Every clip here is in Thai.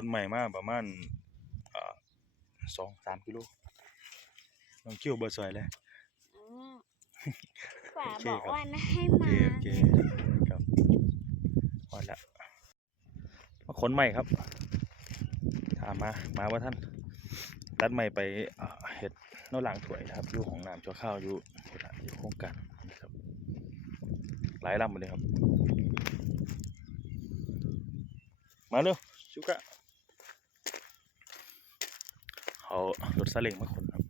คนใหม่มาประมาณอ่าสองสามกิโลน้องคิวเบอร์สวยเลยอืมป๋าโอเคบอกครับว่านะให้โอมาเคโอเคครับพอละมาขนใหม่ครับ ถามมา มาว่าท่าน ตัดใหม่ไปอ่าเห็ดโน่หลังถวยนะครับอยู่ของน้ำชั่วข้าวอยู่เห็ดละอยู่โครงการนะครับ หลายลำหมดเลยครับ มาเร็วชุกะ เอารถซาเล้งมาขนครับ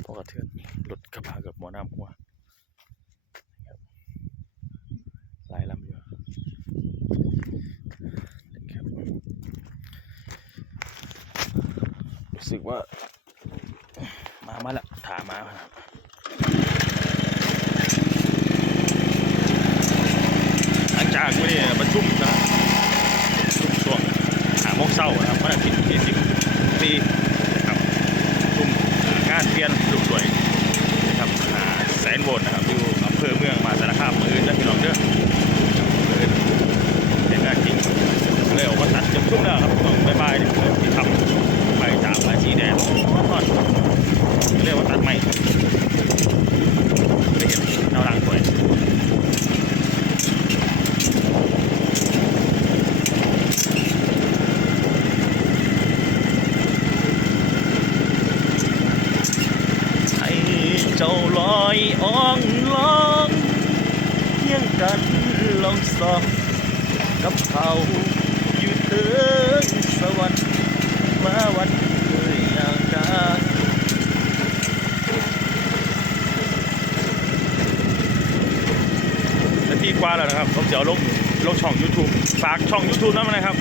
เพราะกระเทือนรถกระบะกับหมอน้ำหัวหลายลำอยู่ครับรู้สึกว่ามามาละถามมาครับหลังจากไม่ได้ประชุมนะครับ ช่วงหาโมงเช้านะครับวันอาทิตย์ที่สิบปีนะครับชุ่มอ่างานเพียนลูกสวยนะครับอ่าแสนโวลต์นะครับอยู่อำเภอ เมืองมหาสารคามมืออื่นและพี่น้องเด้อมืออื่นเป็นงาจริงเลยออกมาตัดจนทุ่มแล้วครับต้องบายบายที่ทำไปจากไปสีแดงทอดเรียกว่าตัดใหม่ไปเห็นแนวรังสวยให้เจ้าลอยอ่อง กันลองสองกับเขาอยู่เถิงสวรรค์มาวันเคยอย่างกันนาทีกว่าแล้วนะครับผมจะเอาลงลงช่อง YouTube ฝากช่อง YouTube นั่นนะครับ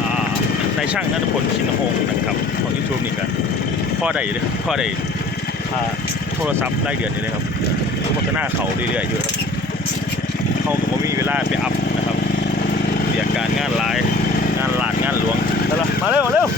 อ่าในช่างนัทพลชินหงนะครับของ YouTube นี่กันพ่อใดเลยพ่อใดอ่าโทรศัพท์รายเดือนอยู่เลยครับโฆษณาเขาเรื่อยๆอยู่ครับ เขาก็บ่มีเวลาไปอัพนะครับเรียกการงานหลายงานหลาดงานหลวงมาละมาเร็วเร็ว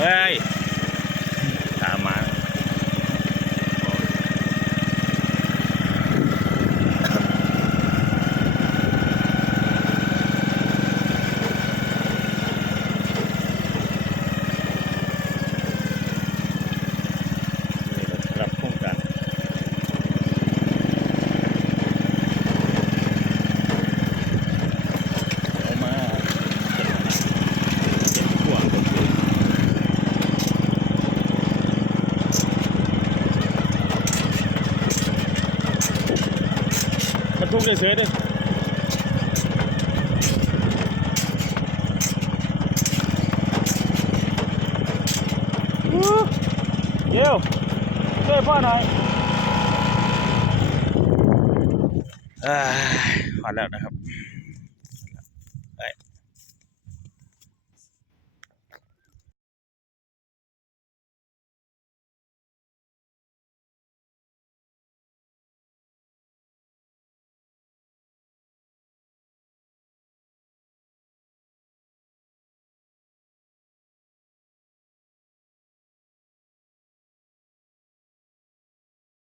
Hey. ทุกเฉยเสือเด้อเดี๋ยวช่วยพ่อหน่อยอ่ามาแล้วนะครับ